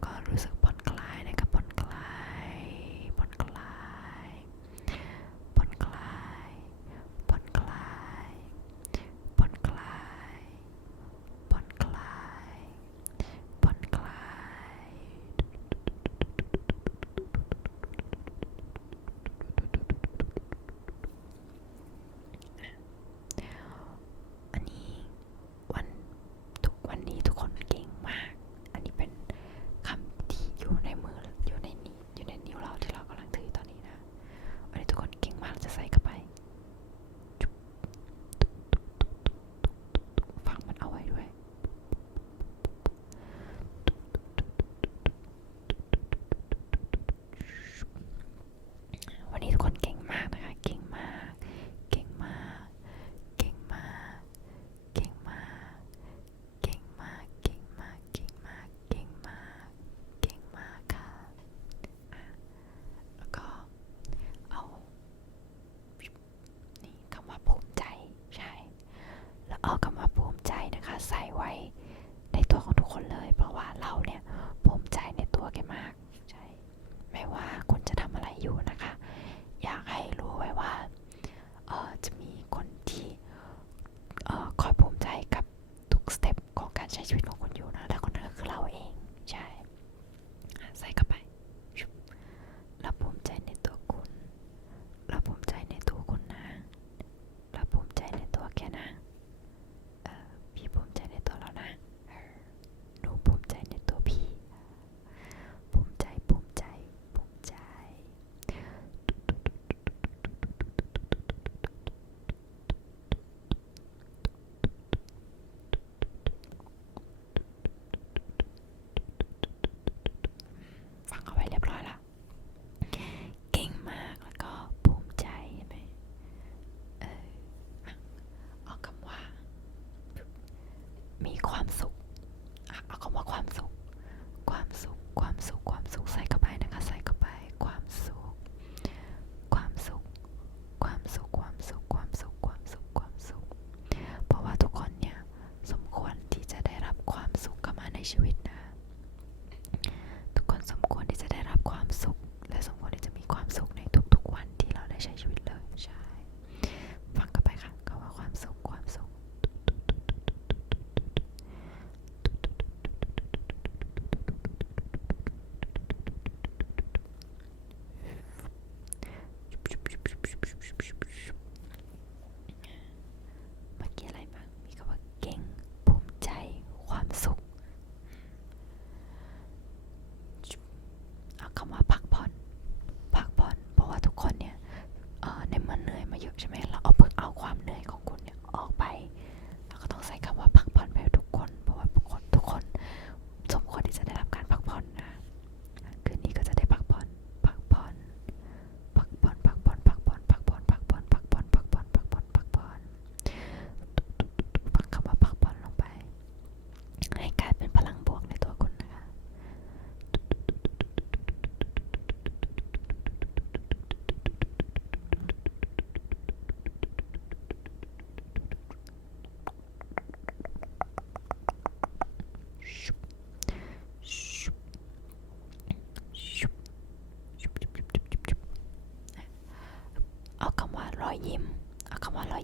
搞着。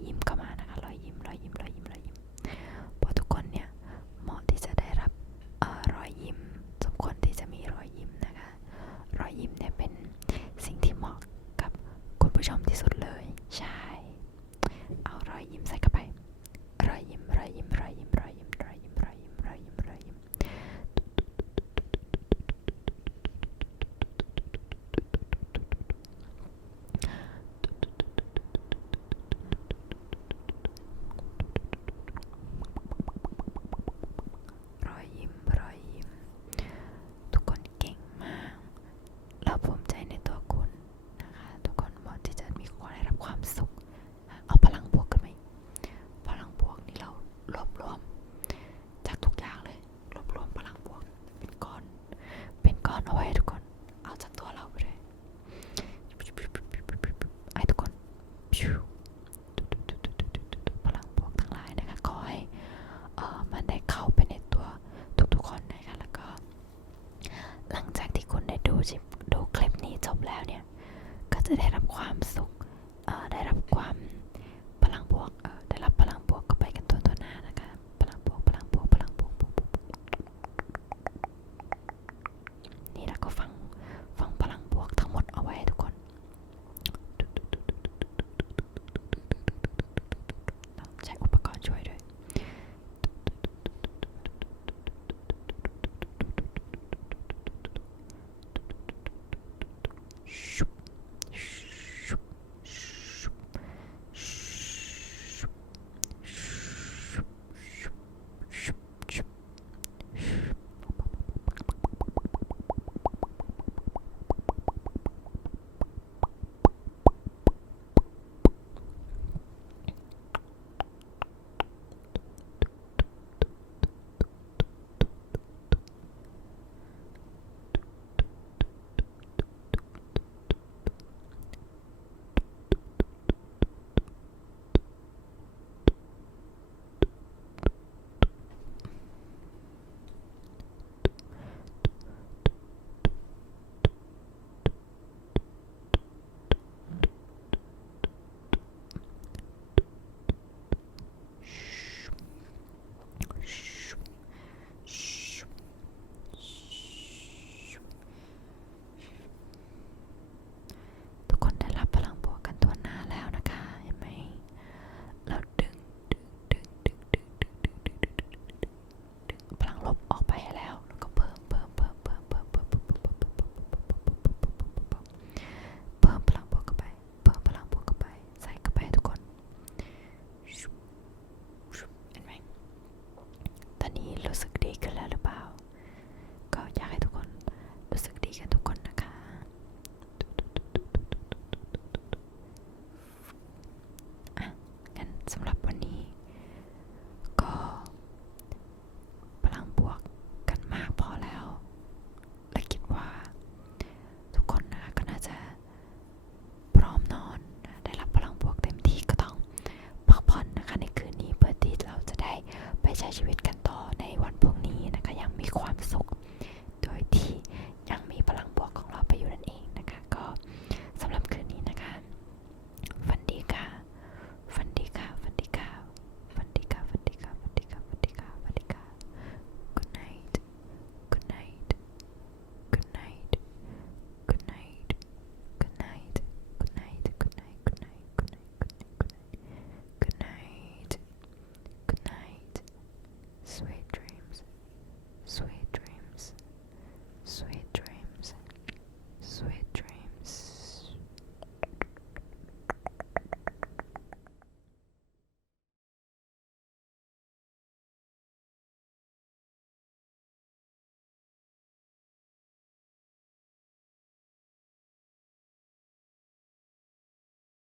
아닌가 จบแล้วเนี่ย ก็จะได้รับความสุข живет